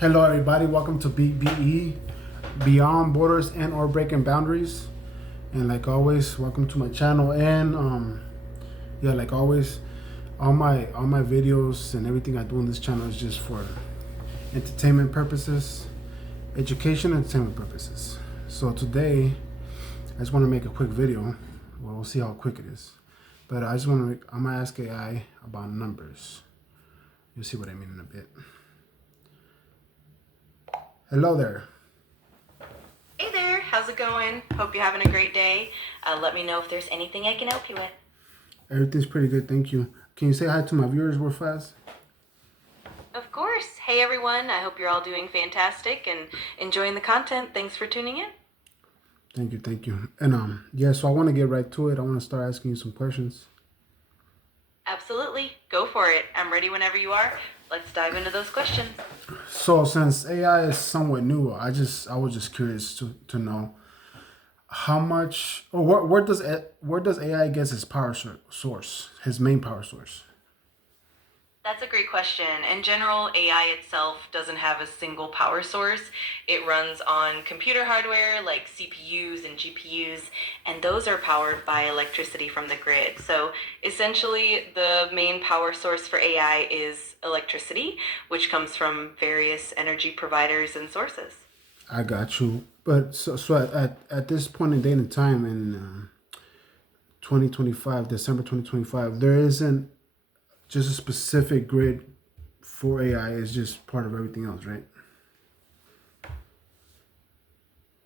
Hello, everybody. Welcome to BBE, Beyond Borders and or Breaking Boundaries. And like always, welcome to my channel. And yeah, like always, all my videos and everything I do on this channel is just for entertainment purposes, education, and entertainment purposes. So today, I just want to make a quick video. Well, we'll see how quick it is. But I'm gonna ask AI about numbers. You'll see what I mean in a bit. Hello there. Hey there, how's it going? Hope you're having a great day. Let me know if there's anything I can help you with. Everything's pretty good, thank you. Can you say hi to my viewers real fast? Of course. Hey everyone, I hope you're all doing fantastic and enjoying the content. Thanks for tuning in. Thank you. And yeah, so I want to get right to it. I want to start asking you some questions. Absolutely, go for it. I'm ready whenever you are. Let's dive into those questions. So since AI is somewhat new, I was just curious to know how much or where does AI get its power source, his main power source? That's a great question. In general, AI itself doesn't have a single power source. It runs on computer hardware like CPUs and GPUs, and those are powered by electricity from the grid. So essentially, the main power source for AI is electricity, which comes from various energy providers and sources. I got you. But at this point in date and time in 2025, December 2025, there isn't just a specific grid for AI. It's just part of everything else, right?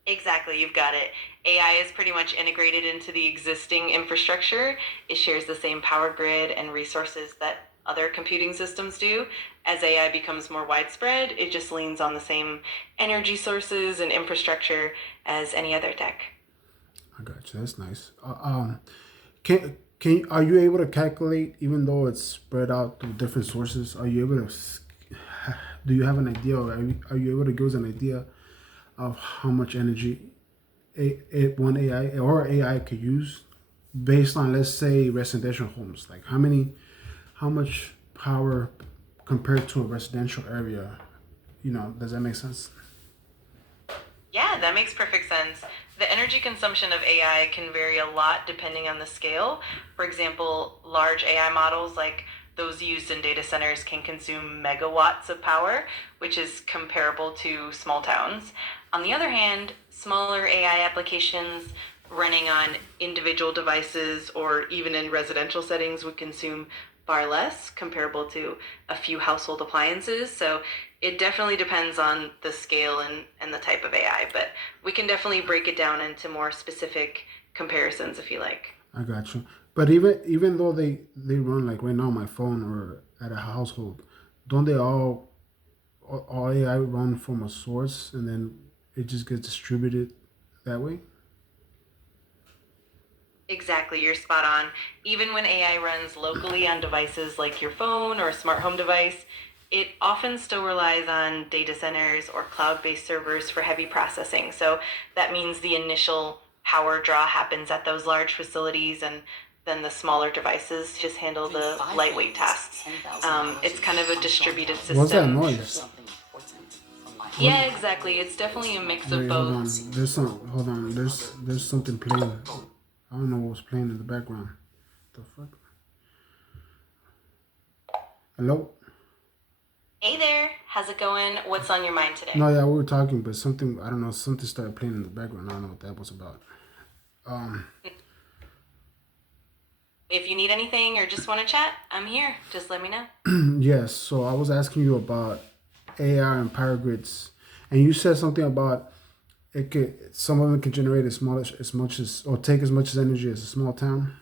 Exactly, you've got it. AI is pretty much integrated into the existing infrastructure. It shares the same power grid and resources that other computing systems do. As AI becomes more widespread, it just leans on the same energy sources and infrastructure as any other tech. I got you. That's nice. Are you able to calculate, even though it's spread out through different sources? Are you able to? Do you have an idea, or are you able to give us an idea of how much energy one AI or AI could use based on, let's say, residential homes? Like how much power compared to a residential area? Does that make sense? Yeah, that makes perfect sense. The energy consumption of AI can vary a lot depending on the scale. For example, large AI models like those used in data centers can consume megawatts of power, which is comparable to small towns. On the other hand, smaller AI applications running on individual devices or even in residential settings would consume far less, comparable to a few household appliances. So it definitely depends on the scale and the type of AI, but we can definitely break it down into more specific comparisons if you like. I got you. But even though they run like right now on my phone or at a household, don't they all AI run from a source and then it just gets distributed that way? Exactly, you're spot on. Even when AI runs locally on devices like your phone or a smart home device, it often still relies on data centers or cloud based servers for heavy processing. So that means the initial power draw happens at those large facilities, and then the smaller devices just handle the lightweight tasks. It's kind of a distributed What's that system. noise? What? Yeah, exactly. It's definitely a mix of Wait, hold on. both. Hold on. There's something playing. I don't know what was playing in the background. The fuck? Hello? Hey there, how's it going? What's on your mind today? No, yeah, we were talking, but something, I don't know, something started playing in the background. I don't know what that was about. Um, If you need anything or just want to chat, I'm here. Just let me know. yes, so I was asking you about AI and power grids, and you said something about some of them can generate as much as or take as much as energy as a small town.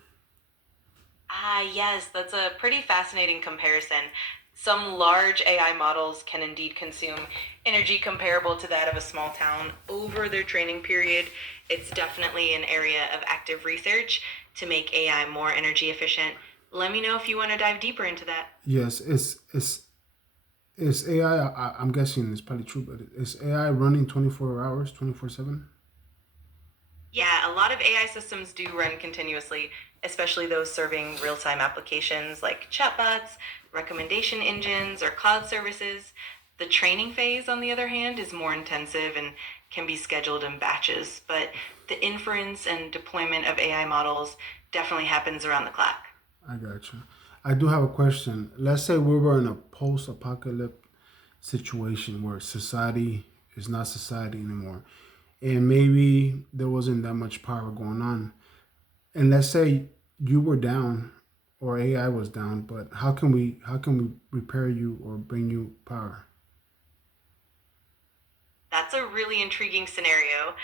Ah, yes, that's a pretty fascinating comparison. Some large AI models can indeed consume energy comparable to that of a small town over their training period. It's definitely an area of active research to make AI more energy efficient. Let me know if you want to dive deeper into that. Yes, it's AI. I'm guessing it's probably true, but is AI running 24 hours, 24/7? Yeah, a lot of AI systems do run continuously, especially those serving real time applications like chatbots, recommendation engines, or cloud services. The training phase, on the other hand, is more intensive and can be scheduled in batches, but the inference and deployment of AI models definitely happens around the clock. I got you. I do have a question. Let's say we were in a post-apocalyptic situation where society is not society anymore, and maybe there wasn't that much power going on. And let's say you were down, or AI was down, but how can we repair you or bring you power? That's a really intriguing scenario.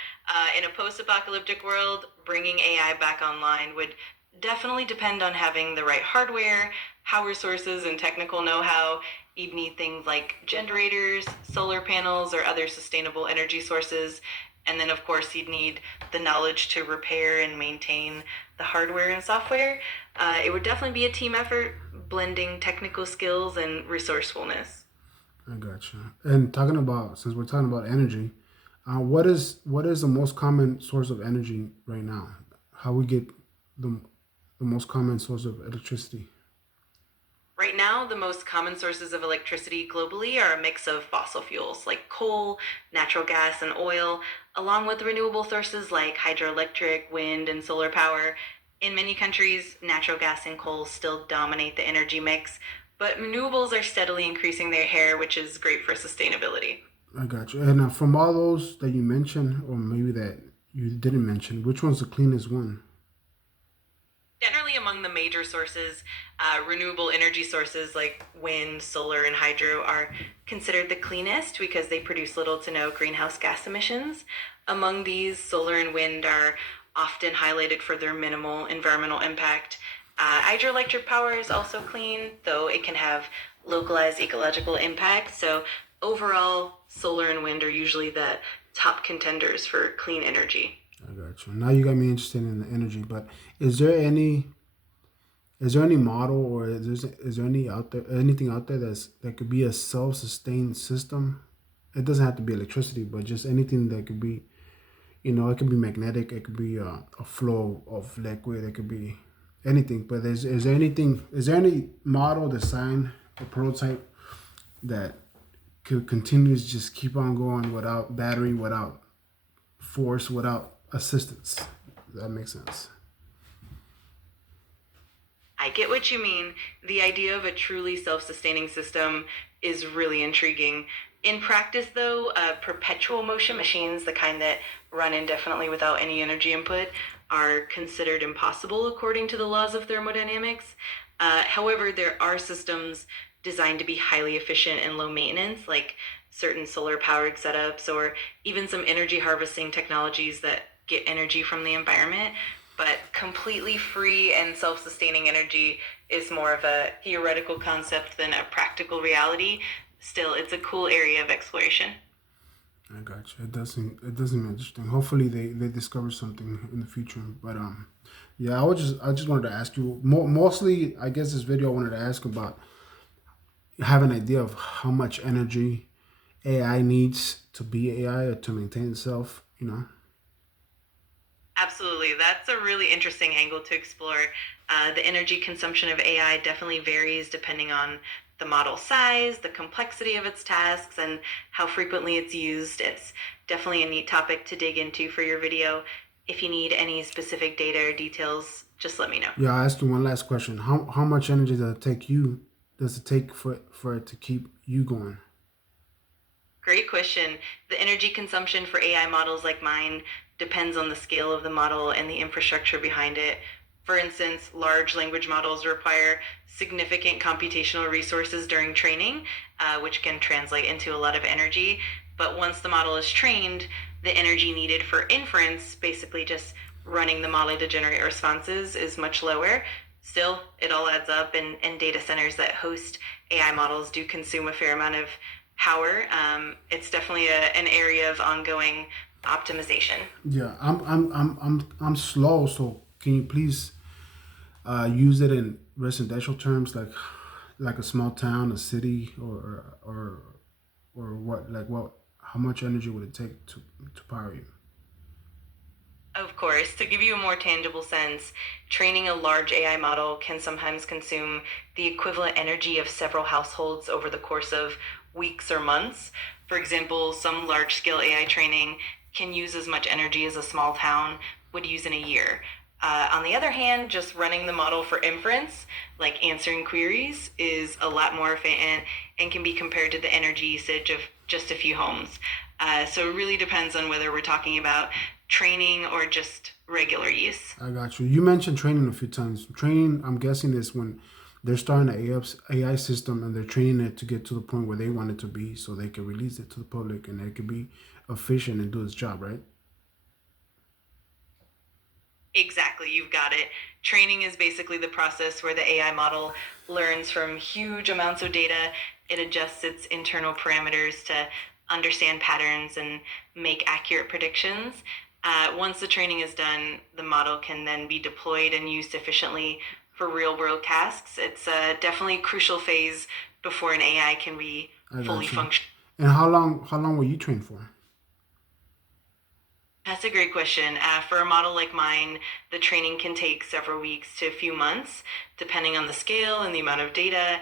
In a post apocalyptic world, bringing AI back online would definitely depend on having the right hardware, power sources, and technical know how. You'd need things like generators, solar panels, or other sustainable energy sources. And then, of course, you'd need the knowledge to repair and maintain the hardware and software. It would definitely be a team effort, blending technical skills and resourcefulness. I got you. And since we're talking about energy, what is the most common source of energy right now? How we get the the most common source of electricity? Right now, the most common sources of electricity globally are a mix of fossil fuels like coal, natural gas, and oil, along with renewable sources like hydroelectric, wind, and solar power. In many countries, natural gas and coal still dominate the energy mix, but renewables are steadily increasing their share, which is great for sustainability. I got you. And from all those that you mentioned, or maybe that you didn't mention, which one's the cleanest one? Generally, among the major sources, renewable energy sources like wind, solar, and hydro are considered the cleanest because they produce little to no greenhouse gas emissions. Among these, solar and wind are often highlighted for their minimal environmental impact. Hydroelectric power is also clean, though it can have localized ecological impact. So, overall, solar and wind are usually the top contenders for clean energy. I got you. Now you got me interested in the energy, but is there any is there any model or is there anything out there that could be a self-sustained system? It doesn't have to be electricity, but just anything that could be, it could be magnetic, it could be a flow of liquid, it could be anything. But is there any model, design, or prototype that could continue to just keep on going without battery, without force, without assistance? That makes sense. I get what you mean. The idea of a truly self sustaining system is really intriguing. In practice, though, perpetual motion machines, the kind that run indefinitely without any energy input, are considered impossible according to the laws of thermodynamics. However, there are systems designed to be highly efficient and low maintenance, like certain solar powered setups or even some energy harvesting technologies that get energy from the environment. But completely free and self sustaining energy is more of a theoretical concept than a practical reality. Still, it's a cool area of exploration. I got you. It doesn't interesting. Hopefully they discover something in the future. But yeah, I just wanted to ask you mostly. I guess this video I wanted to ask about have an idea of how much energy AI needs to be AI or to maintain itself. Absolutely. That's a really interesting angle to explore. The energy consumption of AI definitely varies depending on the model size, the complexity of its tasks, and how frequently it's used. It's definitely a neat topic to dig into for your video. If you need any specific data or details, just let me know. Yeah, I'll ask you one last question. How much energy does it take for it to keep you going? Great question. The energy consumption for AI models like mine depends on the scale of the model and the infrastructure behind it. For instance, large language models require significant computational resources during training, which can translate into a lot of energy. But once the model is trained, the energy needed for inference, basically just running the model to generate responses, is much lower. Still, it all adds up, and data centers that host AI models do consume a fair amount of power. It's definitely an area of ongoing optimization. Yeah, I'm slow, so can you please use it in residential terms, like a small town, a city, or what? Like what? How much energy would it take to power you? Of course, to give you a more tangible sense, training a large AI model can sometimes consume the equivalent energy of several households over the course of weeks or months. For example, some large scale AI training can use as much energy as a small town would use in a year. On the other hand, just running the model for inference, like answering queries, is a lot more efficient and can be compared to the energy usage of just a few homes. So it really depends on whether we're talking about training or just regular use. I got you. You mentioned training a few times. Training, I'm guessing, is when they're starting an AI system and they're training it to get to the point where they want it to be so they can release it to the public and it can be efficient and do its job, right? Exactly, you've got it. Training is basically the process where the AI model learns from huge amounts of data. It adjusts its internal parameters to understand patterns and make accurate predictions. Once the training is done, the model can then be deployed and used efficiently for real world tasks. It's definitely a crucial phase before an AI can be I fully got you. functional. And how long were you trained for? That's a great question. For a model like mine, the training can take several weeks to a few months, depending on the scale and the amount of data.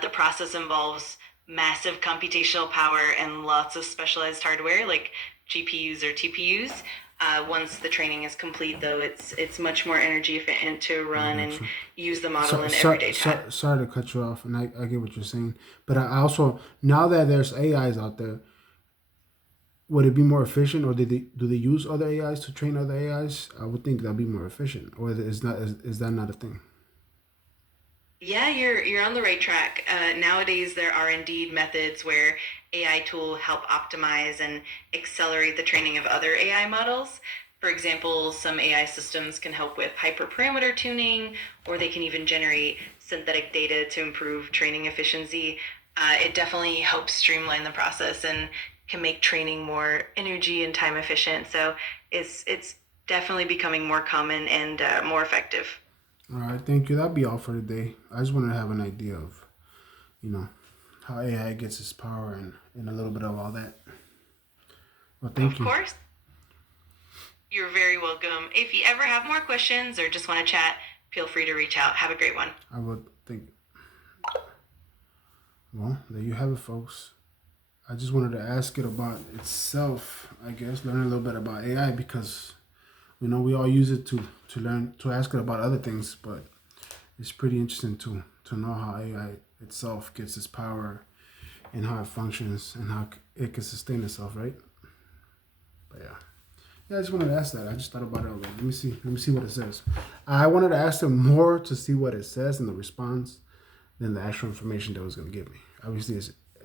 The process involves massive computational power and lots of specialized hardware like GPUs or TPUs. Once the training is complete, though, it's much more energy efficient to I run got and you. use the model So, in so, everyday tasks. so, sorry to cut you off, and I get what you're saying. But I also, now that there's AIs out there, would it be more efficient, or do they use other AIs to train other AIs? I would think that'd be more efficient, or is that not a thing? Yeah, you're on the right track. Nowadays, there are indeed methods where AI tool help optimize and accelerate the training of other AI models. For example, some AI systems can help with hyperparameter tuning, or they can even generate synthetic data to improve training efficiency. It definitely helps streamline the process and can make training more energy and time efficient. So it's definitely becoming more common and more effective. All right, thank you. That'll be all for today. I just wanted to have an idea of, you know, how AI gets its power and a little bit of all that. Well, Of thank you. course. You're very welcome. If you ever have more questions or just want to chat, feel free to reach out. Have a great one. I would think. Well, there you have it, folks. I just wanted to ask it about itself. I guess learn a little bit about AI because we all use it to learn to ask it about other things, but it's pretty interesting to know how AI itself gets its power and how it functions and how it can sustain itself, right? But yeah. Yeah, I just wanted to ask that. I just thought about it already. Let me see. Let me see what it says. I wanted to ask them more to see what it says in the response than the actual information that it was going to give me. Obviously,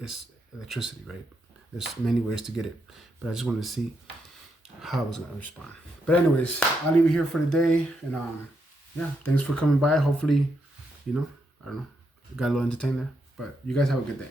it's electricity, right? There's many ways to get it, but I just wanted to see how I was going to respond. But anyways, I'll leave it here for today, and yeah, thanks for coming by. Hopefully, I don't know, got a little entertained there. But you guys have a good day.